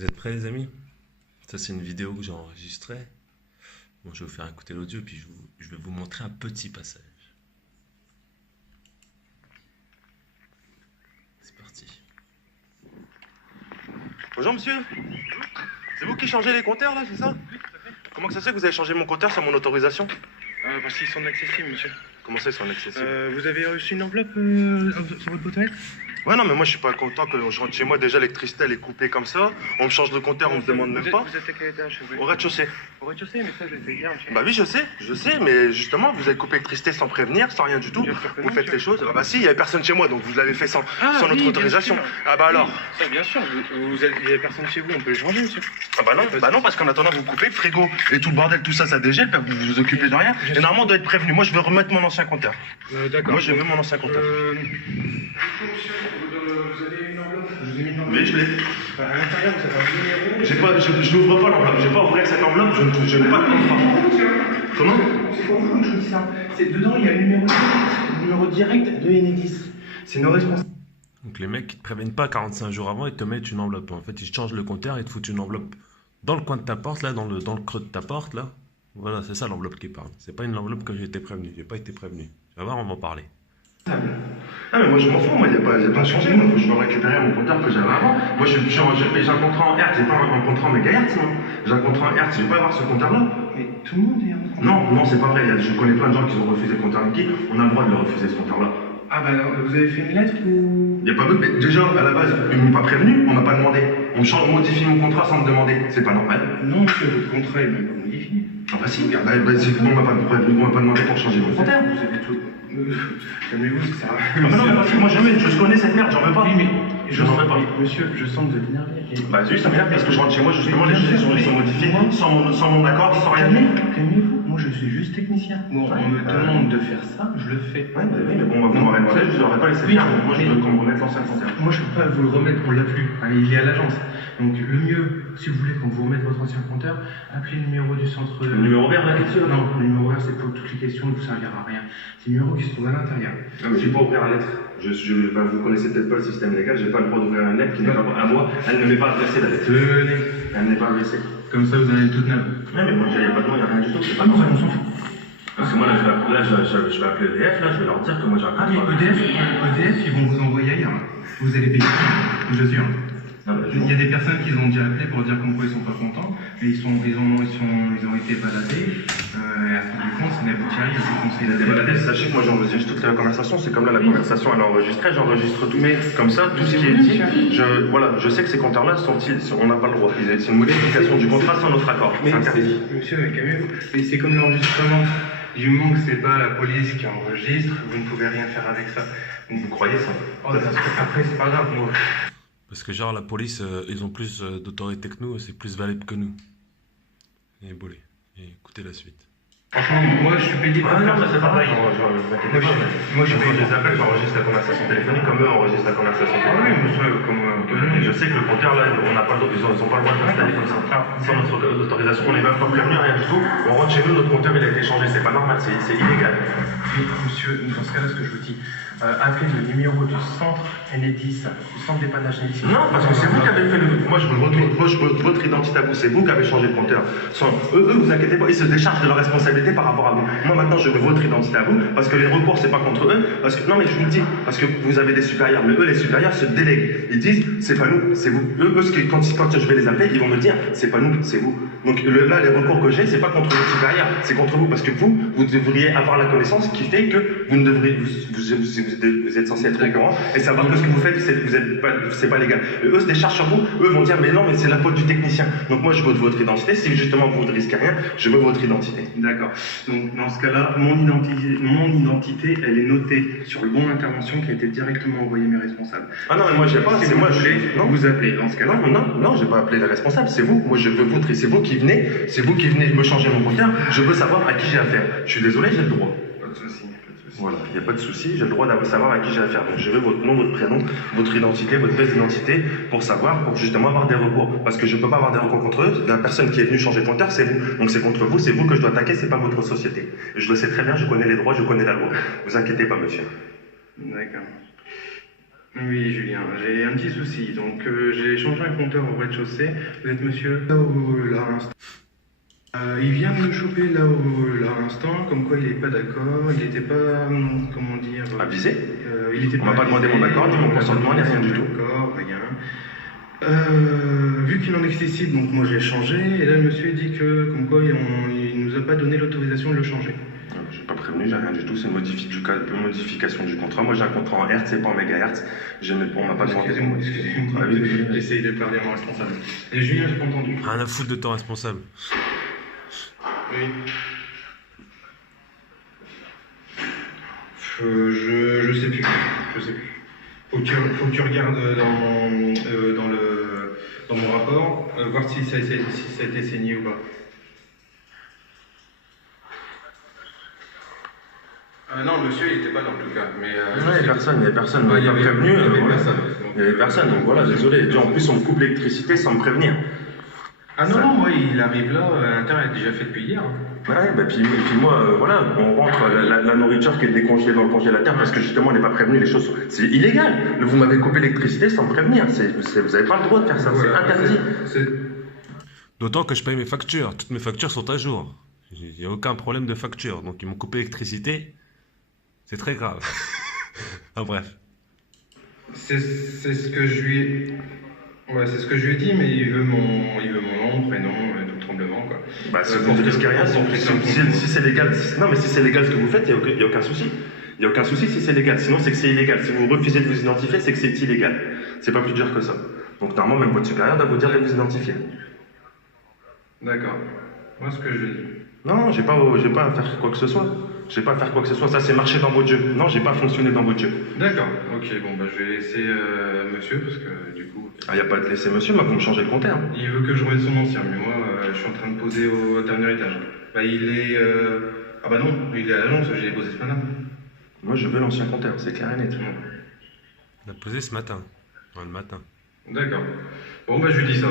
Vous êtes prêts les amis? Ça c'est une vidéo que j'ai enregistrée. Bon, je vais vous faire écouter l'audio puis je vais vous montrer un petit passage. C'est parti. Bonjour monsieur. C'est vous qui changez les compteurs là, c'est ça? Comment que ça se fait que vous avez changé mon compteur sans mon autorisation? Parce qu'ils sont inaccessibles, monsieur. Comment ça ils sont inaccessibles? Vous avez reçu une enveloppe sur votre boîte aux lettres? Ouais non mais moi je suis pas content que je rentre chez moi, déjà l'électricité elle est coupée comme ça, on me change de compteur, on me demande même pas. Vous êtes à quel étage? Au rez-de-chaussée. Au rez-de-chaussée, mais ça je l'ai fait hier, monsieur. Bah oui je sais, mais justement vous avez coupé l'électricité sans prévenir, sans rien du tout. Bien sûr que Vous non, faites monsieur. les choses. Ah bah si, il y avait personne chez moi donc vous l'avez fait sans Ah, notre oui, autorisation. bien sûr. Ah bah alors. Oui, ça bien sûr, il y a personne chez vous, on peut les changer, monsieur. Ah bah non parce qu'en attendant vous coupez le frigo et tout le bordel, tout ça ça dégèle, vous vous occupez de rien. Et normalement on doit être prévenu. Moi je veux remettre mon ancien compteur. D'accord. Moi je veux mon ancien compteur. Monsieur, vous avez une enveloppe? Je vous ai mis une enveloppe. Oui je l'ai. À l'intérieur, vous avez un numéro. Je n'ouvre pas l'enveloppe, je vais pas ouvrir cette enveloppe, je n'ai pas de contrat. Comment? C'est pour vous que je dis ça. Dedans, il y a le numéro direct de Enedis. C'est nos responsables. Donc les mecs qui te préviennent pas 45 jours avant, ils te mettent une enveloppe. En fait, ils te changent le compteur et te foutent une enveloppe dans le coin de ta porte, là, dans le creux de ta porte, là. Voilà, c'est ça l'enveloppe qui parle. C'est pas une enveloppe que j'ai été prévenu. J'ai pas été prévenu. Tu vas voir, on va en parler. Ah mais moi je m'en fous, moi il n'y a pas changé, moi je veux récupérer mon compteur que j'avais avant. Moi j'ai un contrat en Hertz, j'ai pas un contrat en mégahertz, non. J'ai un contrat en Hertz, je vais pas avoir ce compteur-là. Mais tout le monde est en contrat. Non, c'est pas vrai, je connais plein de gens qui ont refusé le compteur Nike, on a le droit de le refuser ce compteur-là. Ah bah alors, vous avez fait une lettre ou... Il n'y a pas d'autre, mais déjà à la base, ils m'ont pas prévenu, on m'a pas demandé. On modifie mon contrat sans me demander, c'est pas normal. Non monsieur, votre contrat est même pas modifié. Ah bah si, on m'a pas prévenu, on m'a pas demandé pour changer mon compteur. Vous avez tout... Calmez-vous, ça sert à Ah bah non, mais parce que moi je connais cette merde, j'en veux pas. Oui, mais je n'en veux pas. Monsieur, je sens que vous êtes énervé. Bah oui, ça m'énerve parce que je rentre chez moi, justement, les choses sont modifiées sans mon accord, sans rien. Calmez-vous, moi je suis juste technicien. Bon, on me demande de faire ça, je le fais. Ouais, mais bon, vous m'aurez demandé, je ne l'aurais pas laissé faire. Moi, je veux qu'on me remette l'ancien compteur. Moi je peux pas vous le remettre, on l'a plus. Il est à l'agence. Donc le mieux, si vous voulez qu'on vous remette votre ancien compteur, appelez le numéro du centre... Le numéro vert, la question? Non, le numéro vert c'est pour toutes les questions, ne vous servira à rien. C'est le numéro qui se trouve à l'intérieur. Non, mais je vais pas ouvrir la lettre. Vous connaissez peut-être pas le système légal, j'ai pas le droit d'ouvrir une lettre qui n'est pas à moi. Elle ne m'est pas adressée, la lettre. Tenez. Elle n'est pas adressée. Comme ça vous en avez toute neuve. Ouais, mais moi, il n'y a pas de nom, il n'y a rien du tout. C'est pas Non, normal. on s'en fout. Parce que moi, là, je vais appeler EDF, là, je vais leur dire que moi, j'ai un Ah mais contrat. EDF, ils vont vous envoyer ailleurs. Vous allez payer, je vous assure. Non, mais Il y a des personnes qui ont déjà appelé pour dire comme quoi ils sont pas contents, mais ils ont été baladés, et à fin du compte, ça n'aboutit à rien. Je vous conseille Les baladés, sachez que moi j'enregistre toutes les conversations, c'est comme là la conversation elle est enregistrée, j'enregistre tout. Mais comme ça, tout ce qui est dit, je sais que ces compteurs-là, on n'a pas le droit. C'est une modification du contrat sans notre accord. Mais C'est interdit. monsieur, calmez-vous. Mais c'est comme l'enregistrement. Du moment que c'est pas la police qui enregistre, vous ne pouvez rien faire avec ça. Vous croyez ça? Oh, après, c'est pas grave, moi. Parce que genre la police, ils ont plus d'autorité que nous, c'est plus valable que nous. Et bolé. Et écoutez la suite. Franchement, moi je suis payé pour faire ça. c'est pareil. Moi je suis Quand payé je les appelle, j'enregistre la conversation téléphonique comme eux enregistrent la conversation Ah oui, téléphonique. monsieur, comme Je sais que le compteur là, on n'a pas le droit, ils ont pas le droit de l'installer comme ça. Sans notre autorisation, on n'est même pas prévenu, rien du tout. On rentre chez nous, notre compteur il a été changé, c'est pas normal, c'est illégal. Monsieur, dans ce cas-là, ce que je vous dis, appelez le numéro du centre Enedis, du centre dépannage Enedis. Non, parce que c'est vous qui avez fait le. Moi, je veux votre identité à vous, c'est vous qui avez changé le compteur. Eux, vous inquiétez pas, ils se déchargent de leur responsabilité par rapport à vous. Moi, maintenant, je veux votre identité à vous, parce que les recours, c'est pas contre eux. Parce que, non, mais je vous le dis, parce que vous avez des supérieurs, mais eux, les supérieurs se délèguent. Ils disent, c'est pas nous, c'est vous. Eux, quand je vais les appeler, ils vont me dire, c'est pas nous, c'est vous. Donc là, les recours que j'ai, c'est pas contre vos supérieurs, c'est contre vous, parce que vous devriez avoir la connaissance qui fait que vous ne devriez, vous êtes censé être au courant et savoir que ce que vous faites, c'est pas légal. Eux se déchargent sur vous, eux vont dire, mais non, mais c'est la faute du technicien. Donc moi, je veux votre identité. Si justement vous ne risquez rien, je veux votre identité. D'accord. Donc dans ce cas-là, mon identité, elle est notée sur le bon d'intervention qui a été directement envoyé à mes responsables. Ah non, mais moi, j'ai pas. Si C'est vous moi, voulez, non. vous appelez dans ce cas-là. Non, j'ai pas appelé les responsables. C'est vous. Moi, je veux votre. C'est vous qui venez me changer mon compteur. Je veux savoir à qui j'ai affaire. Je suis désolé, j'ai le droit. Pas de souci. Voilà, il n'y a pas de souci, j'ai le droit de savoir à qui j'ai affaire. Donc je veux votre nom, votre prénom, votre identité, votre pièce d'identité pour justement avoir des recours. Parce que je ne peux pas avoir des recours contre eux. La personne qui est venue changer de compteur, c'est vous. Donc c'est contre vous, c'est vous que je dois attaquer, c'est pas votre société. Et je le sais très bien, je connais les droits, je connais la loi. Vous inquiétez pas, monsieur. D'accord. Oui, Julien, j'ai un petit souci. Donc, j'ai changé un compteur au rez-de-chaussée. Vous êtes monsieur là, là, à l'instant. Il vient de me choper là, là à l'instant, comme quoi il n'est pas d'accord. Il n'était pas, comment dire, Avisé? il était On m'a pas demandé mon accord, ni mon consentement, ni rien du tout. D'accord, rien. Vu qu'il en nécessite, donc moi j'ai changé. Et là, le monsieur dit que, comme quoi, il nous a pas donné l'autorisation de le changer. J'ai pas prévenu, j'ai rien du tout, c'est une modification du contrat. Moi j'ai un contrat en Hertz, c'est pas en mégahertz. On m'a pas demandé de Excusez-moi, modifier le excusez-moi. contrat. Oui, J'essaye de parler à mon responsable. Et Julien, j'ai pas entendu. Rien à foutre de ton responsable. Oui. Je sais plus. Je sais plus. Faut que tu regardes dans mon rapport, voir si ça a été saigné ou pas. Non, monsieur, il n'était pas dans le cas. Mais, il y avait personne. Ouais, il y m'a avait prévenu. personne. Il y avait personne, donc voilà, désolé. Et puis, en plus, on me coupe l'électricité sans me prévenir. Ah non, non, moi, il arrive là, l'internet est déjà fait depuis hier. Ouais, bah puis moi, voilà, on rentre la nourriture qui est décongelée dans le congélateur parce que justement on n'est pas prévenu, les choses. C'est illégal. Vous m'avez coupé l'électricité sans me prévenir. Vous n'avez pas le droit de faire ça, c'est interdit. D'autant que je paye mes factures. Toutes mes factures sont à jour. Il n'y a aucun problème de facture. Donc ils m'ont coupé l'électricité. C'est très grave. Ah, bref. C'est ce que je lui ai. Ouais, c'est ce que je lui ai dit, mais il veut mon nom, prénom, tout le tremblement, quoi. Bah, vous ne risquez rien si c'est légal. Non, mais si c'est légal ce que vous faites, il n'y a aucun souci. Il n'y a aucun souci si c'est légal. Sinon, c'est que c'est illégal. Si vous refusez de vous identifier, c'est que c'est illégal. C'est pas plus dur que ça. Donc, normalement, même votre supérieur doit vous dire de vous identifier. D'accord. Moi, ce que je lui ai dit. Non, j'ai pas à faire quoi que ce soit. J'ai pas à faire quoi que ce soit. Ça, c'est marcher dans votre jeu. Non, j'ai pas fonctionné dans votre jeu. D'accord. Ok, bon, bah, je vais laisser monsieur, parce que du coup. Ah, y a pas de laisser monsieur, moi, vous me changez le compteur. Il veut que je remette son ancien, mais moi, je suis en train de poser au dernier étage. Bah, il est. Ah, bah non, il est à l'agence, je l'ai posé ce matin. Moi, je veux l'ancien compteur, c'est clair et net. On l'a posé ce matin. Ouais, le matin. D'accord. Bon, bah, je lui dis ça.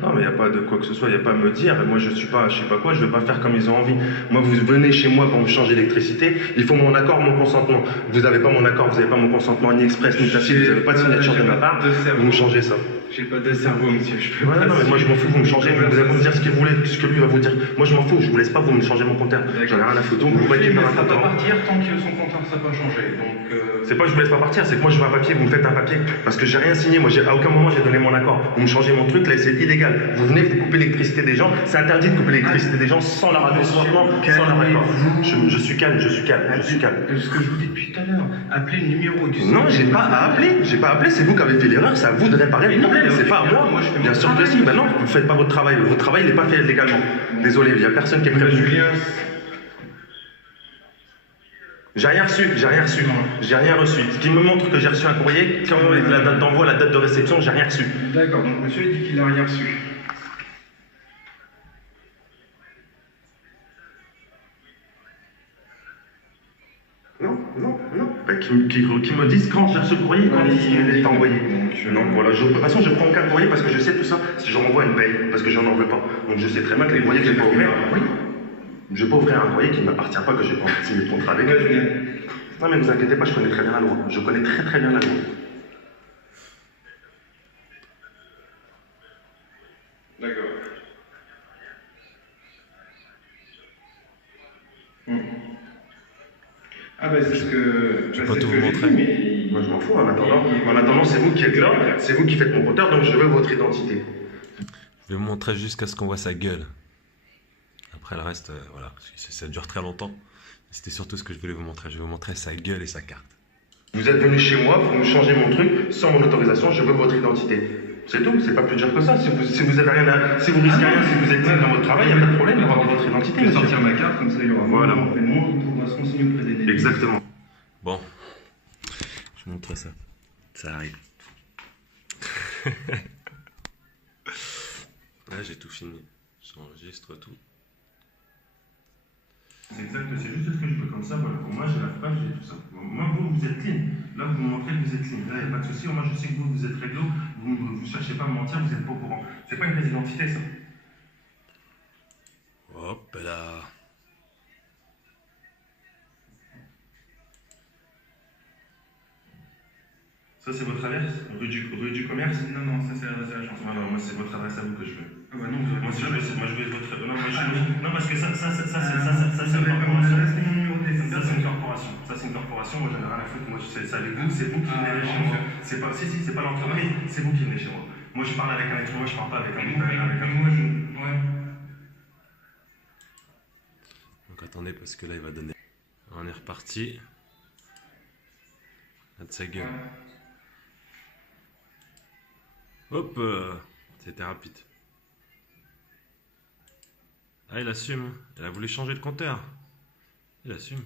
Non, mais il n'y a pas de quoi que ce soit, il n'y a pas à me dire. Moi, je suis pas, je sais pas quoi, je veux pas faire comme ils ont envie. Moi, vous venez chez moi pour me changer l'électricité, il faut mon accord, mon consentement. Vous n'avez pas mon accord, vous n'avez pas mon consentement, ni express, ni tacite, vous n'avez pas de signature de ma part, vous me changez ça. J'ai pas de cerveau, monsieur, je peux Ouais, pas. non, mais moi, je m'en fous, vous me changez, vous allez me dire ce qu'il voulait, ce que lui va vous dire. Moi, je m'en fous, je vous laisse pas, vous me changez mon compteur. J'en ai rien à foutre. Donc, vous récupérez un ne pas compteur. partir tant que son compteur ne sera pas changé. Donc, C'est pas que je vous laisse pas partir, c'est que moi je veux un papier, vous me faites un papier. Parce que j'ai rien signé, moi à aucun moment j'ai donné mon accord. Vous me changez mon truc, là c'est illégal. Vous venez, vous coupez l'électricité des gens, c'est interdit de couper l'électricité des gens sans leur consentement, sans leur accord. Je suis calme, je suis calme, je suis calme. Ce que je vous dis depuis tout à l'heure, appelez le numéro du. Non, j'ai pas à appeler, c'est vous qui avez fait l'erreur, c'est à vous de réparer le problème, c'est pas à moi. Bien sûr que si, bah non, vous faites pas votre travail n'est pas fait légalement. Désolé, il y a personne qui est prévenu. Julien. J'ai rien reçu. Ce qui me montre que j'ai reçu un courrier, quand la date d'envoi, la date de réception, j'ai rien reçu. D'accord, donc monsieur dit qu'il n'a rien reçu. Non. Bah, qui me disent quand j'ai reçu le courrier, quand il est envoyé. Donc voilà, de toute façon, je prends aucun courrier parce que je sais tout ça. Si je renvoie une paye, parce que j'en en veux pas. Donc je sais très bien que les courriers que je vais pas ouvrir, oui. Je vais pas ouvrir un courrier qui ne m'appartient pas, que j'ai pas signé de contrat avec eux. Non, mais vous inquiétez pas, je connais très bien la loi. Je connais très bien la loi. D'accord. Ah ben c'est ce que... Je peux pas tout vous montrer. Moi je m'en fous, en attendant c'est vous qui êtes là, c'est vous qui faites mon compteur, donc je veux votre identité. Je vais vous montrer jusqu'à ce qu'on voit sa gueule. Après le reste, voilà, ça dure très longtemps. C'était surtout ce que je voulais vous montrer. Je vais vous montrer sa gueule et sa carte. Vous êtes venu chez moi, vous me changez mon truc, sans mon autorisation, je veux votre identité. C'est tout, c'est pas plus dur que ça. Si vous avez rien à, si vous risquez rien, si vous êtes dans votre travail, il n'y a pas de problème d'avoir votre identité. Je vais sortir ma carte, comme ça il y aura voilà. mon prénom, il pourra se renseigner auprès des délégués. Exactement. Bon, je vous montre ça. Ça arrive. Là, j'ai tout fini. J'enregistre tout. C'est exact, c'est juste ce que je veux comme ça, voilà. Pour moi, j'ai la page, j'ai tout ça. Moi, vous êtes clean. Là, vous me montrez que vous êtes clean. Là, il n'y a pas de souci. Moi, je sais que vous êtes réglo. Vous ne cherchez pas à me mentir, vous n'êtes pas au courant. C'est pas une pièce d'identité, ça. Hop là. Ça, c'est votre adresse rue du commerce? Non, non, ça c'est l'adresse de l'agence. Non, non, moi, c'est votre adresse à vous que je veux. Ah bah non, vous avez Moi, pas si je mon veux, adresse. moi, je veux votre. Non, moi, Ah, non, parce que ça, c'est Vous une avez pas mon corporation. adresse ni mon numéro de téléphone. Ça, c'est une corporation. Ça, c'est une corporation. Moi, j'en ai rien à foutre. Moi, c'est avec vous, c'est vous qui Ah, venez non, chez moi. monsieur. C'est pas, si, c'est pas l'entreprise, c'est vous qui venez chez moi. Moi, je parle avec un être humain, je parle pas avec un. Moi, je. Ouais. Donc attendez, parce que là, il va donner. On est reparti. Là de sa gueule. Hop, c'était rapide. Ah, il assume. Hein. Il a voulu changer le compteur. Il assume.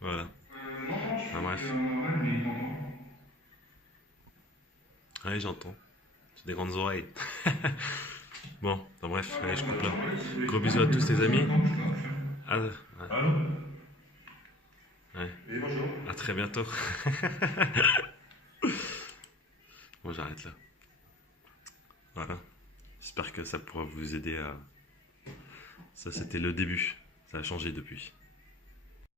Voilà. Non, je Ah, bref. ouais, mais il est content. Allez, j'entends. J'ai des grandes oreilles. Bon, enfin, bref, allez, je coupe là. Gros bisous à tous les amis. Ah, ouais. Allô? Ouais. Oui, bonjour. À très bientôt. Bon, j'arrête là. Voilà. J'espère que ça pourra vous aider à... Ça, c'était le début. Ça a changé depuis.